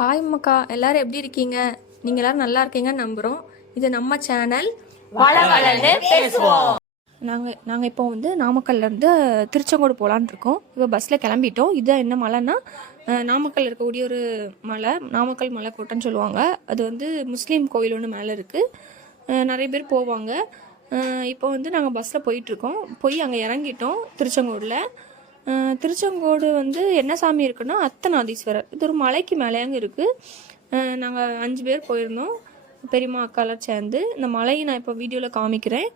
Hi மக்கா, எல்லாரும் எப்படி இருக்கீங்க? நீங்கள் எல்லாரும் நல்லா இருக்கீங்கன்னு நம்புகிறோம். இது நம்ம சேனல் வளவளன்னு பேசுவோம். நாங்கள் இப்போ வந்து நாமக்கல்லேருந்து திருச்செங்கோடு போகலான்னு இருக்கோம். இப்போ பஸ்ஸில் கிளம்பிட்டோம். இது என்ன மலைன்னா நாமக்கல் இருக்கக்கூடிய ஒரு மலை, நாமக்கல் மலை கோட்டைன்னு சொல்லுவாங்க. அது வந்து முஸ்லீம் கோயில் ஒன்று மேலே இருக்குது. நிறைய பேர் போவாங்க. இப்போ வந்து நாங்கள் பஸ்ஸில் போயிட்டுருக்கோம். போய் அங்கே இறங்கிட்டோம் திருச்செங்கோடில். திருச்செங்கோடு வந்து என்ன சாமி இருக்குன்னா அர்த்தநாதீஸ்வரர். இது ஒரு மலைக்கு மேலேயாங்க இருக்குது. நாங்கள் 5 பேர் போயிருந்தோம், பெரியம்மா அக்காலாம் சேர்ந்து. இந்த மலையை நான் இப்போ வீடியோவில் காமிக்கிறேன்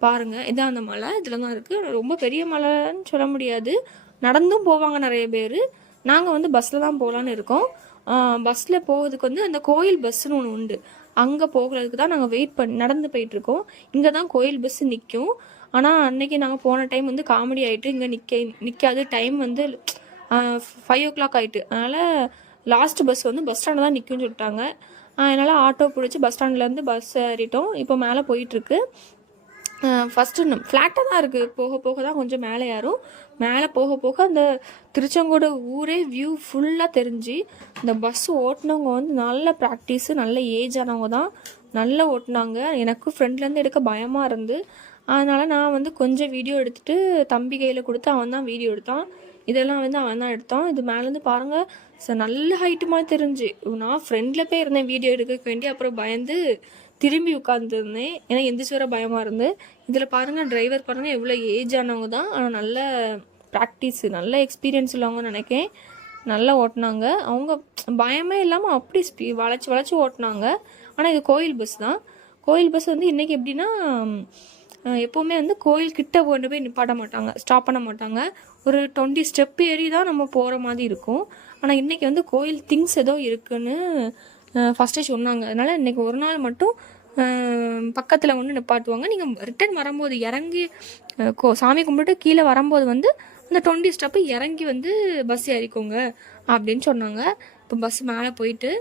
பாருங்கள். இதான் அந்த மலை, இதில் தான் இருக்குது. ரொம்ப பெரிய மலைன்னு சொல்ல முடியாது, நடந்தும் போவாங்க நிறைய பேர். நாங்கள் வந்து பஸ்ஸில் தான் போகலான்னு இருக்கோம். பஸ்ஸில் போகிறதுக்கு வந்து அந்த கோயில் பஸ்ஸுன்னு ஒன்று உண்டு, அங்கே போகிறதுக்கு தான் நாங்கள் வெயிட் பண்ணி நடந்து போயிட்டுருக்கோம். இங்கே தான் கோயில் பஸ்ஸு நிற்கும். ஆனால் அன்றைக்கி நாங்கள் போன டைம் வந்து காமெடி ஆகிட்டு இங்கே நிற்காது. டைம் வந்து 5 o'clock ஆகிட்டு. அதனால் லாஸ்ட் பஸ் வந்து பஸ் ஸ்டாண்டில் தான் நிற்கும்னு சொல்லிட்டாங்க. அதனால் ஆட்டோ பிடிச்சி பஸ் ஸ்டாண்ட்லேருந்து பஸ் ஏறிட்டோம். இப்போ மேலே போயிட்டுருக்கு. ஃபஸ்ட்டு ஃப்ளாட்டாக தான் இருக்குது, போக போக தான் கொஞ்சம் மேலே ஏறும். மேலே போக போக அந்த திருச்செங்கோடு ஊரே வியூ ஃபுல்லாக தெரிஞ்சு. இந்த பஸ் ஓட்டினவங்க வந்து நல்ல ப்ராக்டிஸு, நல்ல ஏஜ் ஆனவங்க தான், நல்லா ஓட்டினாங்க. எனக்கும் ஃப்ரெண்ட்லேருந்து எடுக்க பயமாக இருந்து, அதனால் நான் வந்து கொஞ்சம் வீடியோ எடுத்துகிட்டு தம்பி கையில் கொடுத்து அவன் தான் வீடியோ எடுத்தான். இதெல்லாம் வந்து அவன் தான் எடுத்தான். இது மேலேருந்து பாருங்கள் சார், நல்ல ஹைட்டு மாதிரி தெரிஞ்சு. நான் ஃப்ரெண்டில் போய் இருந்தேன் வீடியோ எடுக்க வேண்டி, அப்புறம் பயந்து திரும்பி உட்காந்துருந்தேன், ஏன்னா எந்திரிச்சு வர பயமாக இருந்து. இதில் பாருங்கள் டிரைவர் பாருங்கள் எவ்வளோ ஏஜ் ஆனவங்க தான், ஆனால் நல்ல ப்ராக்டிஸு, நல்ல எக்ஸ்பீரியன்ஸ் உள்ளவங்கன்னு நினைக்கேன். நல்லா ஓட்டினாங்க அவங்க, பயமே இல்லாமல் அப்படி வளைச்சி வளைச்சி ஓட்டினாங்க. ஆனால் இது கோயில் பஸ் தான். கோயில் பஸ் வந்து இன்றைக்கி எப்படின்னா, எப்போவுமே வந்து கோயில்கிட்ட கொண்டு போய் நிப்பாட்ட மாட்டாங்க, ஸ்டாப் பண்ண மாட்டாங்க. ஒரு 20 ஸ்டெப் ஏறி தான் நம்ம போகிற மாதிரி இருக்கும். ஆனால் இன்றைக்கி வந்து கோயில் திங்ஸ் ஏதோ இருக்குன்னு ஃபஸ்ட்டே சொன்னாங்க. அதனால் இன்றைக்கி ஒரு நாள் மட்டும் பக்கத்தில் ஒன்று நிப்பாட்டுவாங்க. நீங்கள் ரிட்டர்ன் வரும்போது இறங்கி சாமி கும்பிட்டு கீழே வரும்போது வந்து அந்த 20 ஸ்டெப்பு இறங்கி வந்து பஸ் ஏறிக்கோங்க அப்படின்னு சொன்னாங்க. இப்போ பஸ் மேலே போயிட்டு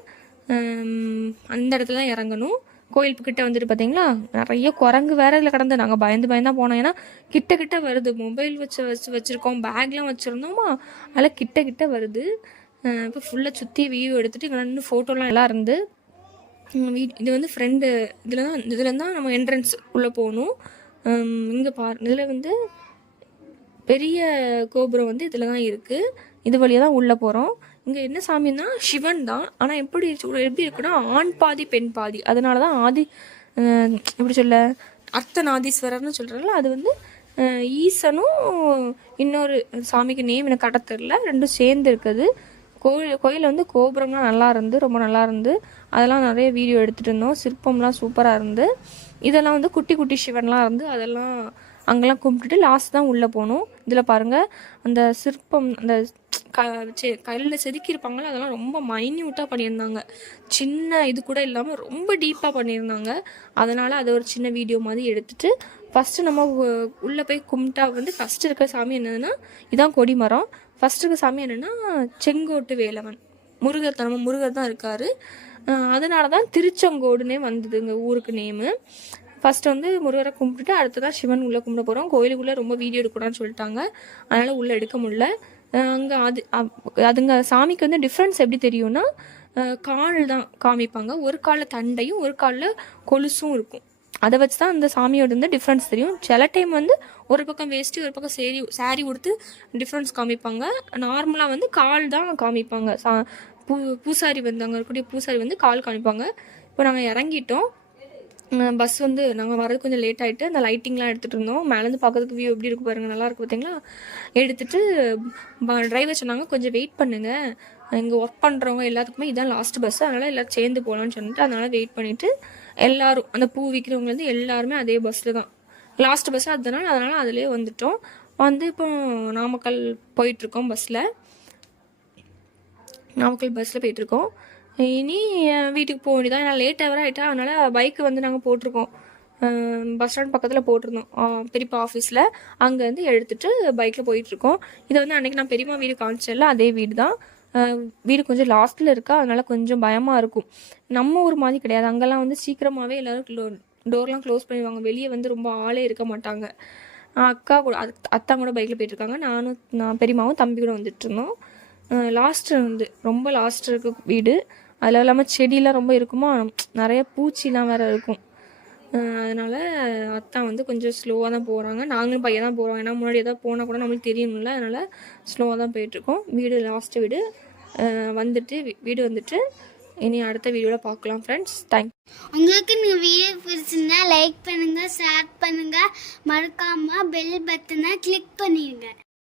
அந்த இடத்துல தான் இறங்கணும். கோயில் கிட்ட வந்துட்டு பார்த்தீங்களா, நிறைய குரங்கு வேற இதில் கிடந்து. நாங்கள் பயந்து தான் போனோம், ஏன்னா கிட்ட வருது. மொபைல் வச்சுருக்கோம், பேக்லாம் வச்சுருந்தோமா, அதில் கிட்ட வருது. இப்போ ஃபுல்லாக சுற்றி வியூ எடுத்துகிட்டு இங்கே நின்று ஃபோட்டோலாம் எல்லாம் இருந்து. இது வந்து ஃப்ரெண்டு இதில் தான் நம்ம என்ட்ரன்ஸ் உள்ளே போகணும். இங்கே இதில் வந்து பெரிய கோபுரம் வந்து இதில் தான் இருக்குது. இது வழியாக தான் உள்ளே போகிறோம். இங்கே என்ன சாமின்னா சிவன் தான். ஆனால் எப்படி இருக்குன்னா ஆண் பாதி பெண் பாதி. அதனால தான் எப்படி சொல்ல அர்த்தநாதீஸ்வரர்னு சொல்கிறாங்களா, அது வந்து ஈசனும் இன்னொரு சாமிக்கு நேம் எனக்கு கட்ட தெரில, ரெண்டும் சேர்ந்து இருக்குது. கோயில் வந்து கோபுரம்லாம் நல்லா இருந்து, ரொம்ப நல்லா இருந்து. அதெல்லாம் நிறைய வீடியோ எடுத்துகிட்டு இருந்தோம். சிற்பம்லாம் சூப்பராக இருந்து. இதெல்லாம் வந்து குட்டி குட்டி சிவன்லாம் இருந்து, அதெல்லாம் அங்கெல்லாம் கும்பிட்டுட்டு லாஸ்ட் தான் உள்ளே போகணும். இதில் பாருங்கள் அந்த சிற்பம், அந்த கல்லில் செதுக்கியிருப்பாங்களே, அதெல்லாம் ரொம்ப மைன்யூட்டாக பண்ணியிருந்தாங்க. சின்ன இது கூட இல்லாமல் ரொம்ப டீப்பாக பண்ணியிருந்தாங்க. அதனால் அதை ஒரு சின்ன வீடியோ மாதிரி எடுத்துகிட்டு ஃபஸ்ட்டு நம்ம உள்ளே போய் கும்பிட்டா வந்து ஃபஸ்ட்டு இருக்கிற சாமி என்னதுன்னா இதான் கொடிமரம். ஃபஸ்ட்டு இருக்க சாமி என்னென்னா செங்கோட்டு வேலவன், முருகர். நம்ம முருகர் தான் இருக்கார். அதனால தான் திருச்செங்கோடுனே வந்தது எங்கள் ஊருக்கு நேமு. ஃபஸ்ட்டு வந்து முருகரை கும்பிட்டுட்டு அடுத்ததான் சிவன் உள்ளே கும்பிட போகிறோம். கோயிலுக்குள்ளே ரொம்ப வீடியோ எடுக்கூடாதுன்னு சொல்லிட்டாங்க, அதனால் உள்ளே எடுக்க முடியல. அங்கே அதுங்க சாமிக்கு வந்து டிஃப்ரென்ஸ் எப்படி தெரியும்னா, கால் தான் காமிப்பாங்க. ஒரு காலில் தண்டையும் ஒரு காலில் கொலுசும் இருக்கும். அதை வச்சு தான் அந்த சாமியோட வந்து டிஃப்ரென்ஸ் தெரியும். சில டைம் வந்து ஒரு பக்கம் வேஸ்ட்டு ஒரு பக்கம் சாரி கொடுத்து டிஃப்ரென்ஸ் காமிப்பாங்க. நார்மலாக வந்து கால் தான் காமிப்பாங்க. பூசாரி வந்து அங்கே இருக்கக்கூடிய பூசாரி வந்து கால் காமிப்பாங்க. இப்போ நாங்கள் இறங்கிட்டோம். பஸ் வந்து நாங்கள் வரது கொஞ்சம் லேட் ஆகிட்டு அந்த லைட்டிங்லாம் எடுத்துகிட்டு இருந்தோம். மேலேருந்து பார்க்கறதுக்கு வியூ எப்படி இருக்குது பாருங்கள், நல்லா இருக்குது பார்த்தீங்களா. எடுத்துகிட்டு டிரைவர் சொன்னாங்க கொஞ்சம் வெயிட் பண்ணுங்கள், இங்கே ஒர்க் பண்ணுறவங்க எல்லாத்துக்குமே இதான் லாஸ்ட் பஸ்ஸு, அதனால் எல்லோரும் சேர்ந்து போகலான்னு சொல்லிட்டு அதனால் வெயிட் பண்ணிவிட்டு எல்லோரும் அந்த பூ விற்கிறவங்கலேருந்து எல்லாருமே அதே பஸ்ஸில் தான் லாஸ்ட் பஸ்ஸு, அதனால் அதிலே வந்துட்டோம். வந்து இப்போ நாமக்கல் போயிட்டுருக்கோம் நாமக்கல் பஸ்ஸில் போயிட்டுருக்கோம். இனி வீட்டுக்கு போக வேண்டியதான். ஏன்னா லேட்டாக வர ஆகிட்டா, அதனால் பைக்கு வந்து நாங்கள் போட்டிருக்கோம். பஸ் ஸ்டாண்ட் பக்கத்தில் போட்டிருந்தோம் பெரியப்பா ஆஃபீஸில். அங்கேருந்து எடுத்துகிட்டு பைக்கில் போயிட்டுருக்கோம். இதை வந்து அன்றைக்கி நான் பெரியம்மா வீடு காமிச்சல அதே வீடு தான். வீடு கொஞ்சம் லாஸ்ட்டில் இருக்கா, அதனால் கொஞ்சம் பயமாக இருக்கும். நம்ம ஊர் மாதிரி கிடையாது, அங்கெல்லாம் வந்து சீக்கிரமாகவே எல்லோரும் டோர்லாம் க்ளோஸ் பண்ணிடுவாங்க. வெளியே வந்து ரொம்ப ஆளே இருக்க மாட்டாங்க. அக்கா கூட அத்தா கூட பைக்கில் போயிட்டுருக்காங்க. நான் பெரியம்மாவும் தம்பி கூட வந்துட்டு இருந்தோம். லாஸ்ட்டு வந்து ரொம்ப லாஸ்ட் இருக்க வீடு. அதில் இல்லாமல் செடியெலாம் ரொம்ப இருக்குமா, நிறைய பூச்சிலாம் வேறு இருக்கும். அதனால் அத்தான் வந்து கொஞ்சம் ஸ்லோவாக தான் போகிறாங்க. நாங்களும் பையன் தான் போகிறோம், ஏன்னா முன்னாடி எதாவது போனால் கூட நம்மளுக்கு தெரியணும்ல. அதனால் ஸ்லோவாக தான் போயிட்டுருக்கோம். வீடு லாஸ்ட்டு வீடு வந்துட்டு வீடு வந்துட்டு இனி அடுத்த வீடியோவில் பார்க்கலாம் ஃப்ரெண்ட்ஸ். தேங்க்யூ. உங்களுக்கு இந்த வீடியோ பிடிச்சிருந்தா லைக் பண்ணுங்க, ஷேர் பண்ணுங்க, மறக்காம பெல் பட்டனை கிளிக் பண்ணிடுங்க.